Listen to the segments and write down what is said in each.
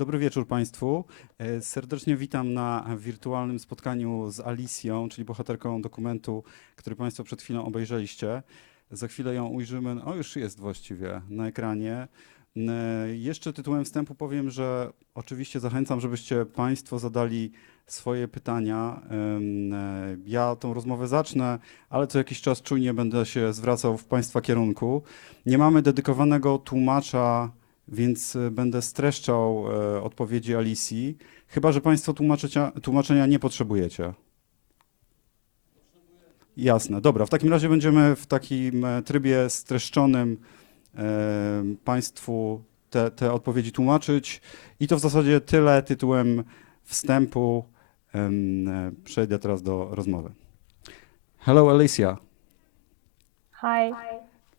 Dobry wieczór Państwu. E, Serdecznie witam na wirtualnym spotkaniu z Alicją, czyli bohaterką dokumentu, który Państwo przed chwilą obejrzeliście. Za chwilę ją ujrzymy, o już jest właściwie na ekranie. E, Jeszcze tytułem wstępu powiem, że oczywiście zachęcam, żebyście Państwo zadali swoje pytania. E, Ja tą rozmowę zacznę, ale co jakiś czas czujnie będę się zwracał w Państwa kierunku. Nie mamy dedykowanego tłumacza więc e, będę streszczał e, odpowiedzi Alicji, chyba że Państwo tłumaczenia, nie potrzebujecie. Jasne, dobra. W takim razie będziemy w takim e, trybie streszczonym Państwu te, te odpowiedzi tłumaczyć. I to w zasadzie tyle tytułem wstępu. Przejdę teraz do rozmowy. Hello, Alicia. Hi.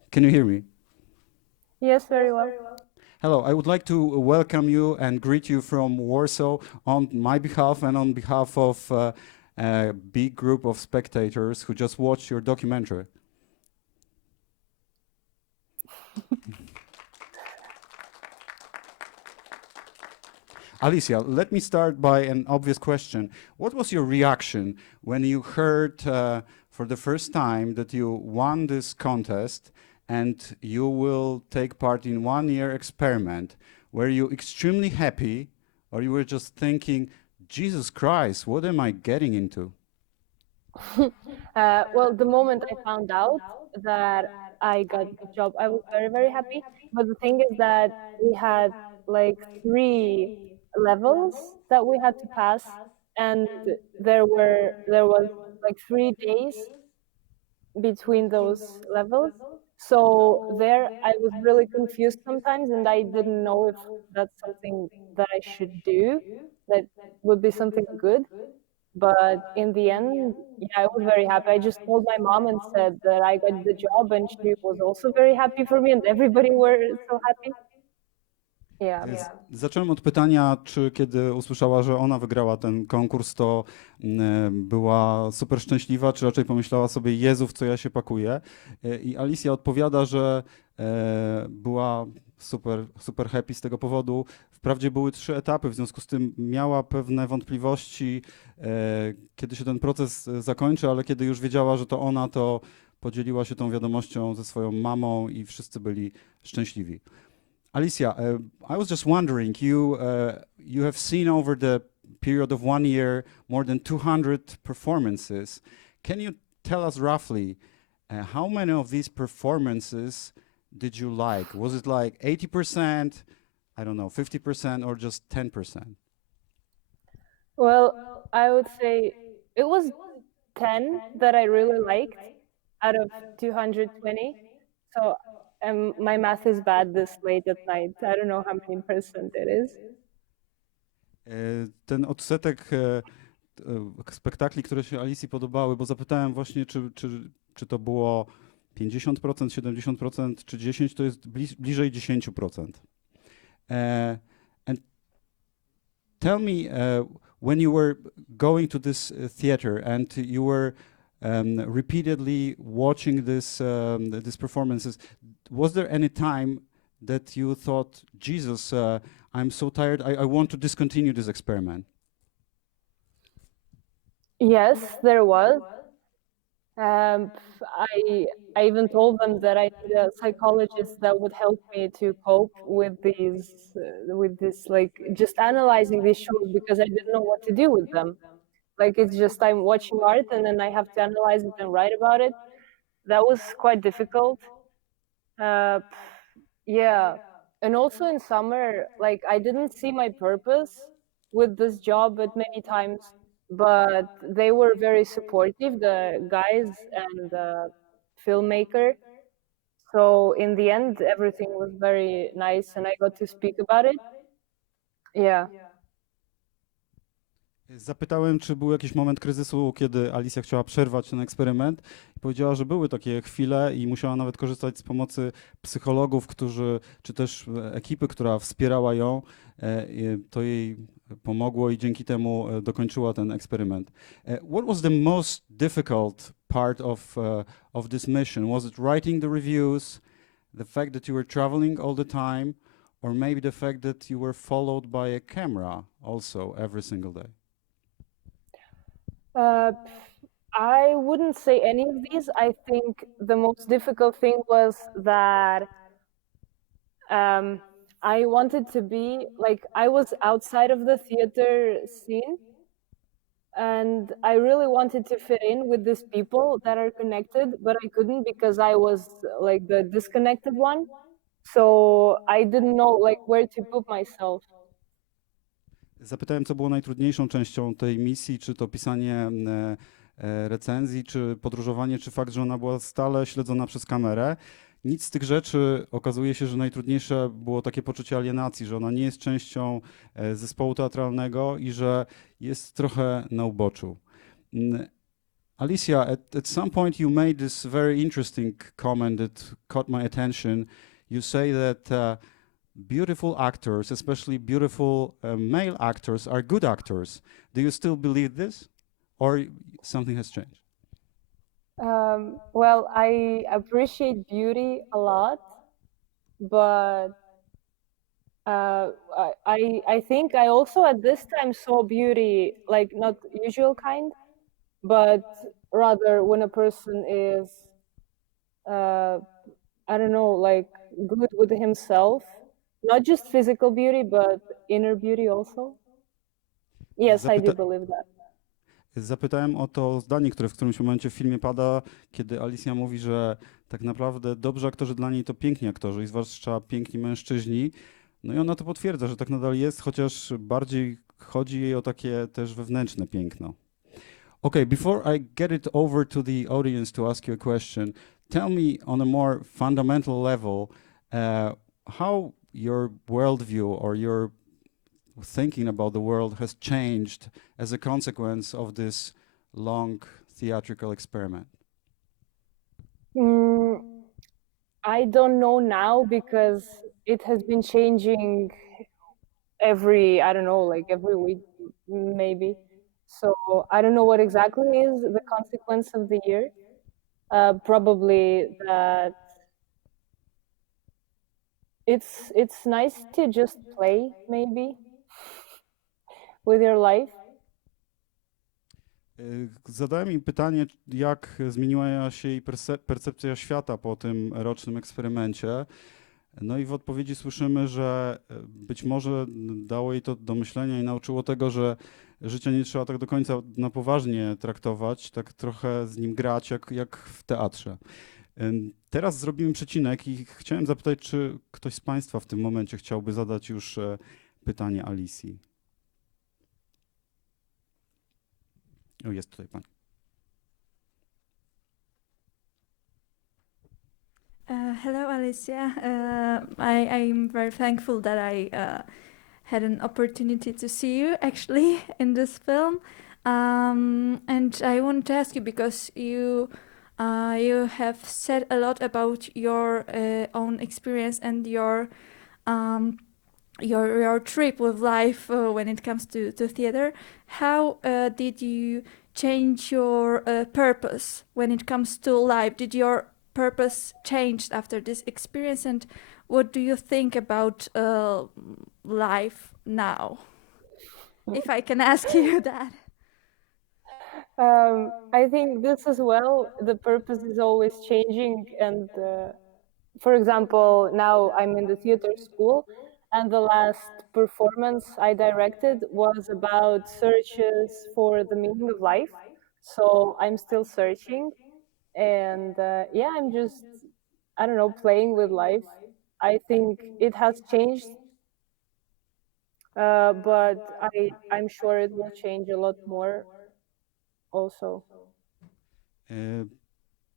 Can you hear me? Yes, very well. Hello, I would like to welcome you and greet you from Warsaw on my behalf and on behalf of uh, a big group of spectators who just watched your documentary. Alicia, let me start by an obvious question. What was your reaction when you heard uh, for the first time that you won this contest and you will take part in one year experiment? Were you extremely happy or you were just thinking, Jesus Christ, what am I getting into? Uh, well, the moment I found out that I got the job, I was very, very happy. But the thing is that we had like three levels that we had to pass, and there were there was like three days between those levels. So there, I was really confused sometimes, and I didn't know if that's something that I should do, that would be something good. But in the end, yeah, I was very happy. I just told my mom and said that I got the job, and she was also very happy for me, and everybody were so happy. Yeah. Zacząłem od pytania, czy kiedy usłyszała, że ona wygrała ten konkurs, to mm, była super szczęśliwa, czy raczej pomyślała sobie, Jezu, w co ja się pakuję? E, I Alicja odpowiada, że e, była super, super happy z tego powodu. Wprawdzie były trzy etapy, w związku z tym miała pewne wątpliwości, e, kiedy się ten proces e, zakończy, ale kiedy już wiedziała, że to ona, to podzieliła się tą wiadomością ze swoją mamą i wszyscy byli szczęśliwi. Alicia, uh, I was just wondering, you uh, you have seen over the period of one year more than 200 performances. Can you tell us roughly uh, how many of these performances did you like? Was it like 80%, I don't know, 50%, or just 10%? Well, I would say it was 10 that I really liked out of 220. So um, my math is bad this late at night. I don't know how many percent it is. E, Ten odsetek e, e, spektakli, które się Alicji podobały, bo zapytałem właśnie, czy, czy, czy to było 50%, 70% czy 10%, to jest bli- bliżej 10%. E, And tell me, uh, when you were going to this uh, theater and you were um, repeatedly watching this, um, these performances, was there any time that you thought, Jesus, uh, I'm so tired, I, I want to discontinue this experiment? Yes, there was. Um, I I even told them that I need a psychologist that would help me to cope with these uh, with this like just analyzing these shows because I didn't know what to do with them. Like it's just I'm watching art and then I have to analyze it and write about it. That was quite difficult. Uh, yeah, and also in summer, like I didn't see my purpose with this job at many times but they were very supportive, the guys and the filmmaker. So in the end, everything was very nice, and I got to speak about it. Yeah. Zapytałem, czy był jakiś moment kryzysu, kiedy Alicja chciała przerwać ten eksperyment powiedziała, że były takie chwile i musiała nawet korzystać z pomocy psychologów, którzy, czy też ekipy, która wspierała ją. E, To jej pomogło i dzięki temu e, dokończyła ten eksperyment. E, What was the most difficult part of, uh, of this mission? Was it writing the reviews, the fact that you were traveling all the time, or maybe the fact that you were followed by a camera also every single day? Uh, I wouldn't say any of these. I think the most difficult thing was that um, I wanted to be like I was outside of the theater scene, and I really wanted to fit in with these people that are connected, but I couldn't because I was like the disconnected one. So I didn't know like where to put myself. Zapytałem, co było najtrudniejszą częścią tej misji, czy to pisanie m, e, e, recenzji, czy podróżowanie, czy fakt, że ona była stale śledzona przez kamerę. Nic z tych rzeczy okazuje się, że najtrudniejsze było takie poczucie alienacji, że ona nie jest częścią e, zespołu teatralnego i że jest trochę na uboczu. Mm, Alicia, at, at some point you made this very interesting comment that caught my attention. You say that uh, beautiful actors, especially beautiful uh, male actors, are good actors. Do you still believe this, or something has changed? Um, well, I appreciate beauty a lot, but uh, I, I think I also at this time saw beauty like not usual kind, but rather when a person is, uh, I don't know, like good with himself, not just physical beauty, but inner beauty also. Yes, I do Zapyta- believe that. Zapytałem o to zdanie, które w którymś momencie w filmie pada, kiedy Alicja mówi, że tak naprawdę dobrzy aktorzy dla niej to piękni aktorzy, i zwłaszcza piękni mężczyźni. No i ona to potwierdza, że tak nadal jest, chociaż bardziej chodzi jej o takie też wewnętrzne piękno. Okay, before I get it over to the audience to ask you a question, tell me on a more fundamental level uh, how your worldview or your thinking about the world has changed as a consequence of this long theatrical experiment? Mm, I don't know now because it has been changing every, I don't know, like every week, maybe. So I don't know what exactly is the consequence of the year. Uh, probably that it's it's nice to just play, maybe, with your life. Y, Zadałem im pytanie, jak zmieniła się jej perce- percepcja świata po tym rocznym eksperymencie. No i w odpowiedzi słyszymy, że e, być może dało jej to do myślenia i nauczyło tego, że życia nie trzeba tak do końca na poważnie traktować, tak trochę z nim grać, jak, jak w teatrze. Teraz zrobimy przecinek i chciałem zapytać, czy ktoś z Państwa w tym momencie chciałby zadać już e, pytanie Alicji. O, jest tutaj pani. Uh, hello, Alicia. Uh, I, I'm very thankful that I uh, had an opportunity to see you actually in this film. Um, and I wanted to ask you because you uh, you have said a lot about your uh, own experience and your um, your your trip with life uh, when it comes to, to theater. How uh, did you change your uh, purpose when it comes to life? Did your purpose changed after this experience and what do you think about uh, life now if i can ask you that Um, I think this as well, the purpose is always changing. And uh, for example, now I'm in the theater school, and the last performance I directed was about searches for the meaning of life. So I'm still searching. And uh, yeah, I'm just, I don't know, playing with life. I think it has changed. Uh, but I, I'm sure it will change a lot more also. E,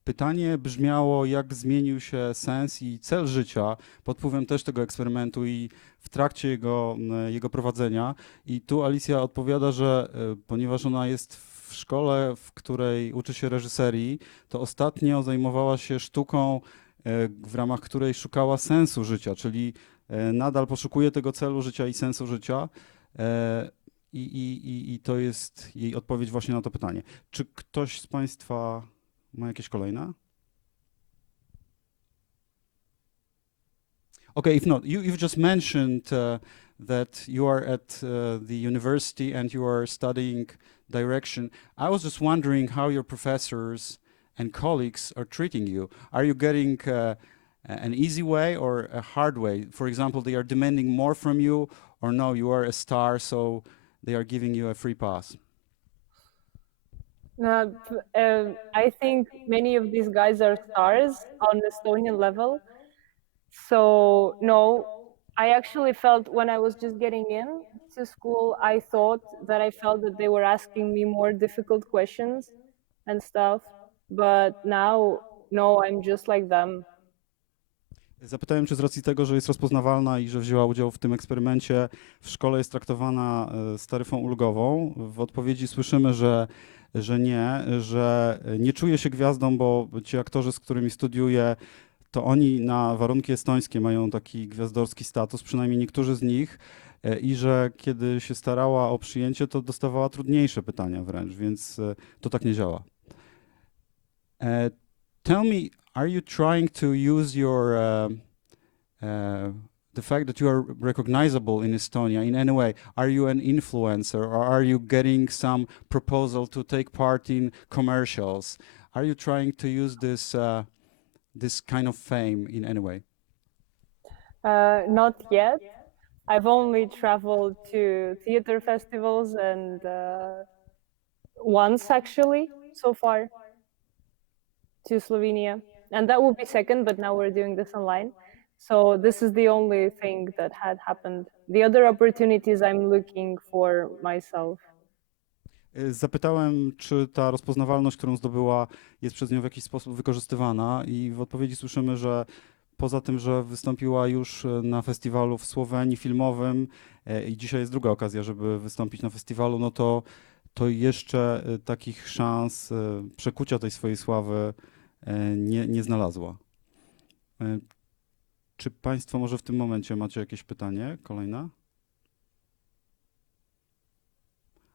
Pytanie brzmiało, jak zmienił się sens i cel życia pod wpływem też tego eksperymentu i w trakcie jego, m, jego prowadzenia. I tu Alicja odpowiada, że e, ponieważ ona jest w szkole, w której uczy się reżyserii, to ostatnio zajmowała się sztuką, e, w ramach której szukała sensu życia, czyli e, nadal poszukuje tego celu życia i sensu życia. I, i, i, I to jest jej odpowiedź właśnie na to pytanie. Czy ktoś z Państwa ma jakieś kolejne? Okay, if not, you, you've just mentioned uh, that you are at uh, the university and you are studying direction. I was just wondering how your professors and colleagues are treating you. Are you getting uh, an easy way or a hard way? For example, they are demanding more from you, or no, you are a star, so they are giving you a free pass. Uh, um, I think many of these guys are stars on the Estonian level. So no, I actually felt when I was just getting in to school, I thought that I felt that they were asking me more difficult questions and stuff. But now, no, I'm just like them. Zapytałem, czy z racji tego, że jest rozpoznawalna i że wzięła udział w tym eksperymencie, w szkole jest traktowana e, z taryfą ulgową. W odpowiedzi słyszymy, że, że nie, że nie czuje się gwiazdą, bo ci aktorzy, z którymi studiuje, to oni na warunki estońskie mają taki gwiazdorski status, przynajmniej niektórzy z nich, e, i że kiedy się starała o przyjęcie, to dostawała trudniejsze pytania wręcz, więc e, to tak nie działa. Tell me, are you trying to use your um, uh, the fact that you are recognizable in Estonia in any way? Are you an influencer, or are you getting some proposal to take part in commercials? Are you trying to use this uh, this kind of fame in any way? Uh, not yet. I've only traveled to theater festivals and uh, once actually so far to Slovenia. And that would be second, but now we're doing this online. So this is the only thing that had happened. The other opportunities I'm looking for myself. Y, Zapytałem, czy ta rozpoznawalność, którą zdobyła, jest przez nią w jakiś sposób wykorzystywana, i w odpowiedzi słyszymy, że poza tym, że wystąpiła już y, na festiwalu w Słowenii filmowym e, i dzisiaj jest druga okazja, żeby wystąpić na festiwalu, no to, to jeszcze y, takich szans y, przekucia tej swojej sławy nie, nie znalazła. E, Czy Państwo może w tym momencie macie jakieś pytanie kolejne?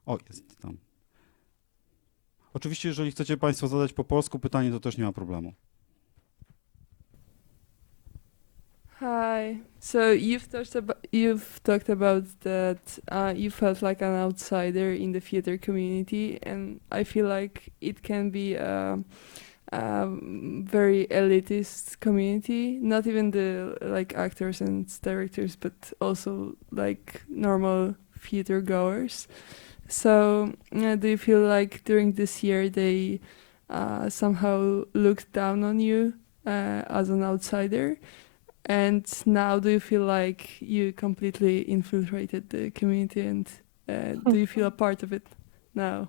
O, jest tam. Oczywiście, jeżeli chcecie Państwo zadać po polsku pytanie, to też nie ma problemu. Hi. So you've touched about you've talked about that uh, you felt like an outsider in the theater community, and I feel like it can be a, a very elitist community. Not even the like actors and directors, but also like normal theater goers. So uh, do you feel like during this year they uh, somehow looked down on you uh, as an outsider? And now, do you feel like you completely infiltrated the community, and uh, do you feel a part of it now?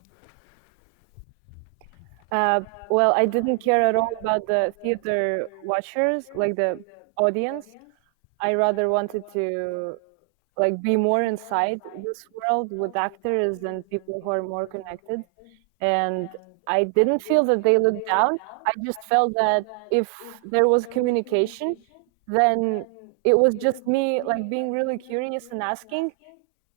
Uh, well, I didn't care at all about the theater watchers, like the audience. I rather wanted to like be more inside this world with actors and people who are more connected. And I didn't feel that they looked down. I just felt that if there was communication, then it was just me like being really curious and asking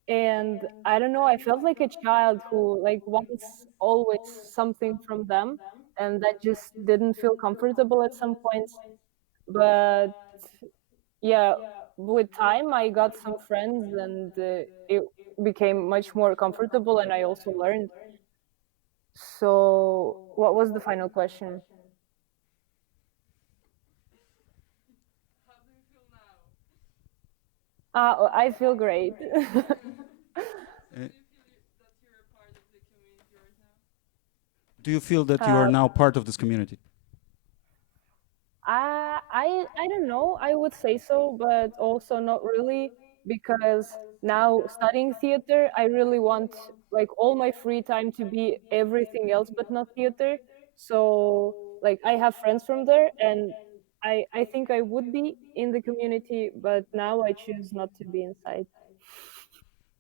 and i don't know i felt like a child who like wants always something from them and that just didn't feel comfortable at some points but yeah with time i got some friends and uh, it became much more comfortable and i also learned. So what was the final question uh, i feel great Do you feel that you are Uh, now part of this community? I, I I don't know. I would say so, but also not really because now studying theater, I really want like all my free time to be everything else but not theater. So like I have friends from there and I I think I would be in the community, but now I choose not to be inside.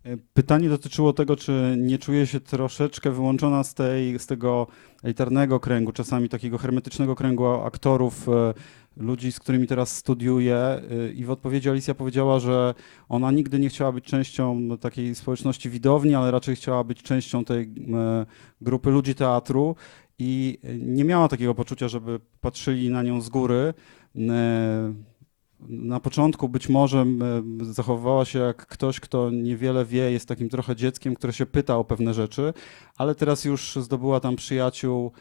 E, Pytanie dotyczyło tego, czy nie czuje się troszeczkę wyłączona z, tej, z tego elitarnego kręgu, czasami takiego hermetycznego kręgu aktorów, e, ludzi, z którymi teraz studiuje. E, I w odpowiedzi Alicja powiedziała, że ona nigdy nie chciała być częścią takiej społeczności widowni, ale raczej chciała być częścią tej grupy ludzi teatru i nie miała takiego poczucia, żeby patrzyli na nią z góry. Na początku być może zachowywała się jak ktoś, kto niewiele wie, jest takim trochę dzieckiem, które się pyta o pewne rzeczy, ale teraz już zdobyła tam przyjaciół,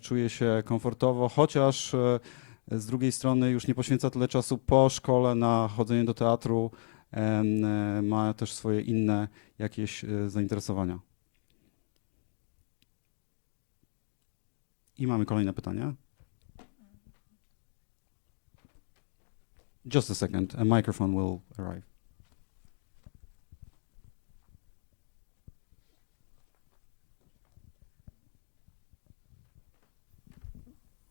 czuje się komfortowo, chociaż e, z drugiej strony już nie poświęca tyle czasu po szkole na chodzenie do teatru, e, ma też swoje inne jakieś e, zainteresowania. I mamy kolejne pytanie. Just a second, a microphone will arrive.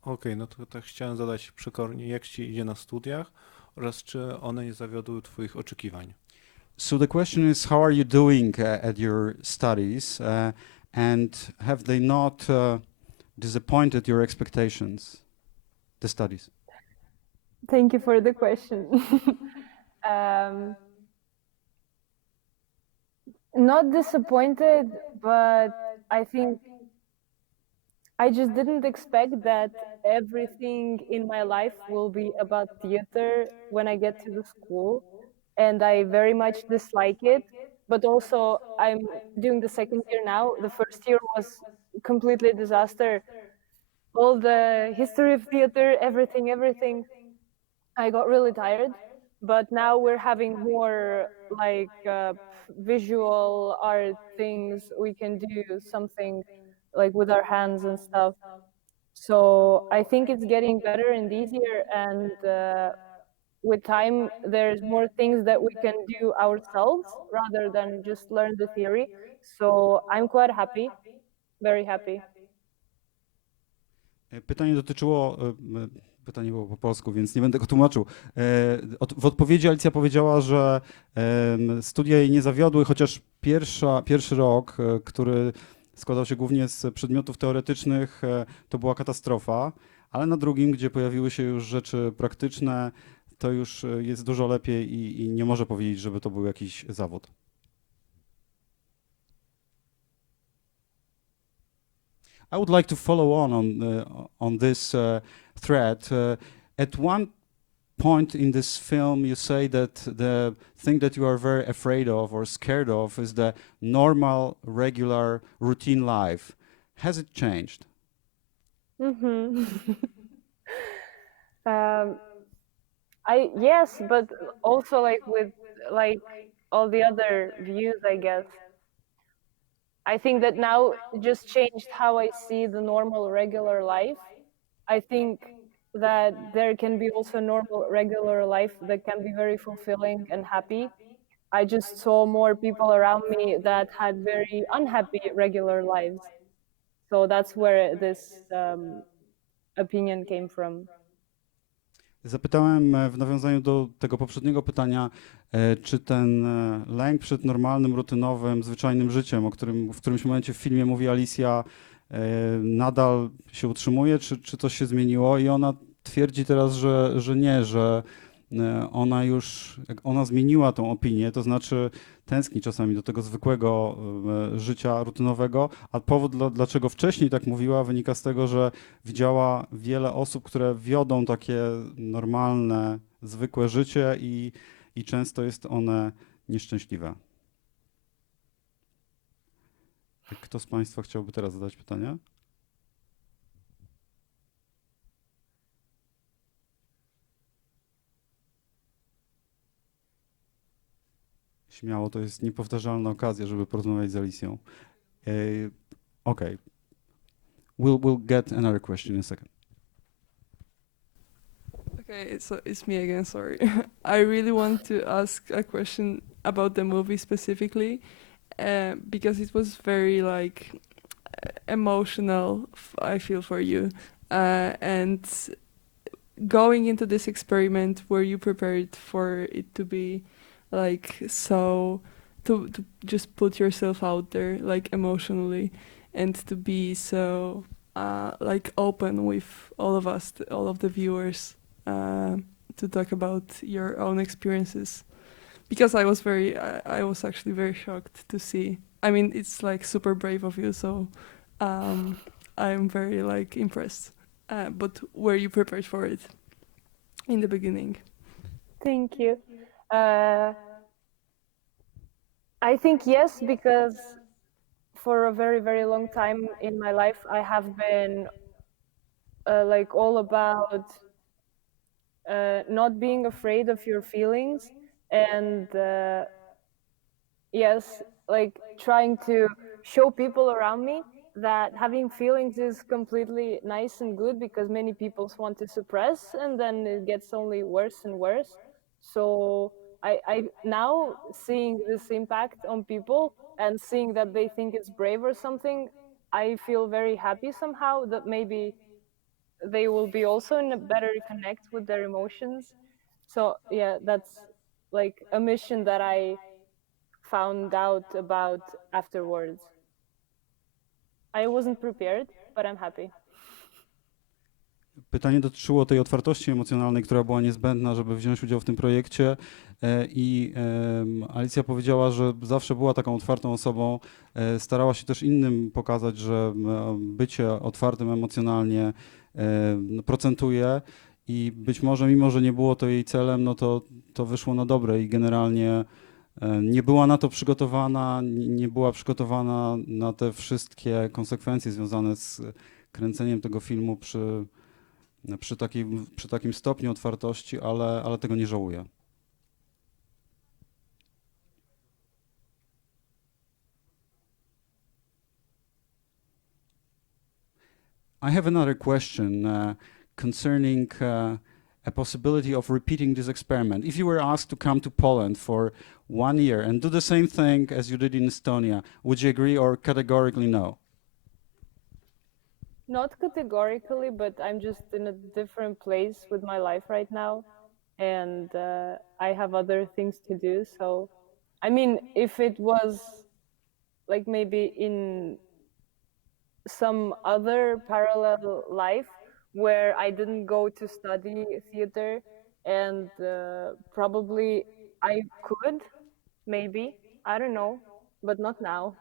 Okej, no to tak chciałem zadać przekornie, jak ci idzie na studiach oraz czy one nie zawiodły twoich oczekiwań? So the question is, how are you doing uh, at your studies, uh, and have they not uh, disappointed your expectations? The studies. Thank you for the question. um, not disappointed, but I think I just didn't expect that everything in my life will be about theater when I get to the school. And I very much dislike it. But also, I'm doing the second year now. The first year was completely disaster. All the history of theater, everything, everything. I got really tired, but now we're having more like uh, visual art things. We can do something like with our hands and stuff. So I think it's getting better and easier, and uh, with time, there's more things that we can do ourselves rather than just learn the theory. So I'm quite happy, very happy. Pytanie dotyczyło, pytanie było po polsku, więc nie będę go tłumaczył. E, W odpowiedzi Alicja powiedziała, że studia jej nie zawiodły, chociaż pierwsza, pierwszy rok, e, który składał się głównie z przedmiotów teoretycznych, e, to była katastrofa, ale na drugim, gdzie pojawiły się już rzeczy praktyczne, to już jest dużo lepiej i, i nie może powiedzieć, żeby to był jakiś zawód. I would like to follow on on, uh, on this uh, thread. Uh, at one point in this film, you say that the thing that you are very afraid of or scared of is the normal, regular, routine life. Has it changed? hmm um, I yes, but also like with like all the other views, I guess. I think that now just changed how I see the normal, regular life. I think that there can be also normal, regular life that can be very fulfilling and happy. I just saw more people around me that had very unhappy, regular lives. So that's where this um, opinion came from. Zapytałem e, w nawiązaniu do tego poprzedniego pytania, e, czy ten e, lęk przed normalnym, rutynowym, zwyczajnym życiem, o którym w którymś momencie w filmie mówi Alicja, nadal się utrzymuje, czy, czy coś się zmieniło? I ona twierdzi teraz, że, że nie, że e, ona już, ona zmieniła tą opinię, to znaczy tęskni czasami do tego zwykłego e, życia rutynowego, a powód, dla, dlaczego wcześniej tak mówiła, wynika z tego, że widziała wiele osób, które wiodą takie normalne, zwykłe życie i, i często jest one nieszczęśliwe. Kto z Państwa chciałby teraz zadać pytanie? Śmiało, to jest niepowtarzalna okazja, żeby porozmawiać z Alicją. Okej. We'll, we'll get another question in a second. Okay, so it's me again, sorry. I really want to ask a question about the movie specifically, uh, because it was very like uh, emotional, I feel for you. Uh, and going into this experiment, were you prepared for it to be like so, to, to just put yourself out there, like emotionally, and to be so uh, like open with all of us, all of the viewers? uh, to talk about your own experiences because I was very I, I was actually very shocked to see. I mean it's like super brave of you so um, I'm very like impressed uh, but were you prepared for it in the beginning? Thank you. Uh, I think yes, because for a very, very long time in my life, I have been uh, like all about uh, not being afraid of your feelings and uh, yes, like trying to show people around me that having feelings is completely nice and good because many people want to suppress and then it gets only worse and worse. So I, I now seeing this impact on people and seeing that they think it's brave or something, I feel very happy somehow that maybe they will be also in a better connect with their emotions. So yeah, that's like a mission that I found out about afterwards. I wasn't prepared, but I'm happy. Pytanie dotyczyło tej otwartości emocjonalnej, która była niezbędna, żeby wziąć udział w tym projekcie. E, I Alicja powiedziała, że zawsze była taką otwartą osobą. E, Starała się też innym pokazać, że bycie otwartym emocjonalnie procentuje. I być może, mimo że nie było to jej celem, no to, to wyszło na dobre i generalnie e, nie była na to przygotowana, nie była przygotowana na te wszystkie konsekwencje związane z kręceniem tego filmu przy, przy, takim, przy takim stopniu otwartości, ale, ale tego nie żałuję. I have another question uh, concerning uh, a possibility of repeating this experiment. If you were asked to come to Poland for one year and do the same thing as you did in Estonia, would you agree or categorically no? Not categorically, but I'm just in a different place with my life right now, and uh, I have other things to do. So, I mean, if it was like maybe in some other parallel life where I didn't go to study theater, and uh, probably I could, maybe, I don't know, but not now.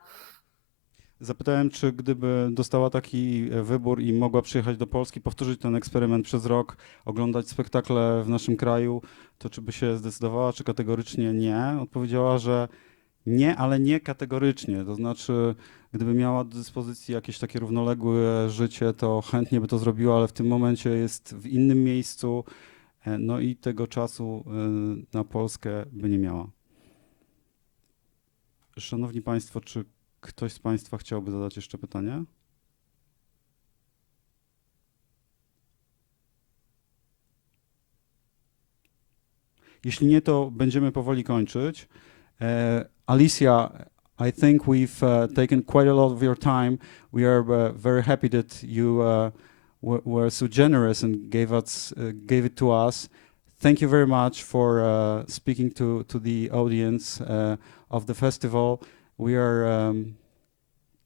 Zapytałem, czy gdyby dostała taki e, wybór i mogła przyjechać do Polski, powtórzyć ten eksperyment przez rok, oglądać spektakle w naszym kraju, to czy by się zdecydowała, czy kategorycznie nie? Odpowiedziała, że nie, ale nie kategorycznie. To znaczy, gdyby miała do dyspozycji jakieś takie równoległe życie, to chętnie by to zrobiła, ale w tym momencie jest w innym miejscu, e, no i tego czasu e, na Polskę by nie miała. Szanowni Państwo, czy Ktoś z Państwa chciałby zadać jeszcze pytanie? Jeśli nie, to będziemy powoli kończyć. E, Alicia, I think we've uh, taken quite a lot of your time. We are uh, very happy that you uh, were so generous and gave us uh, gave it to us. Thank you very much for uh, speaking to to the audience uh, of the festival. We are um,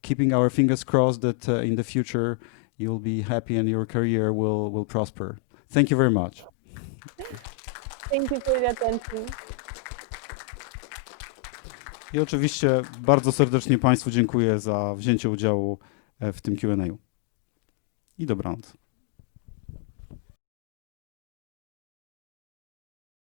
keeping our fingers crossed that uh, in the future you'll be happy and your career will will prosper. Thank you very much. Thank you for your attention. I oczywiście bardzo serdecznie Państwu dziękuję za wzięcie udziału e, w tym Q&A. I dobranoc.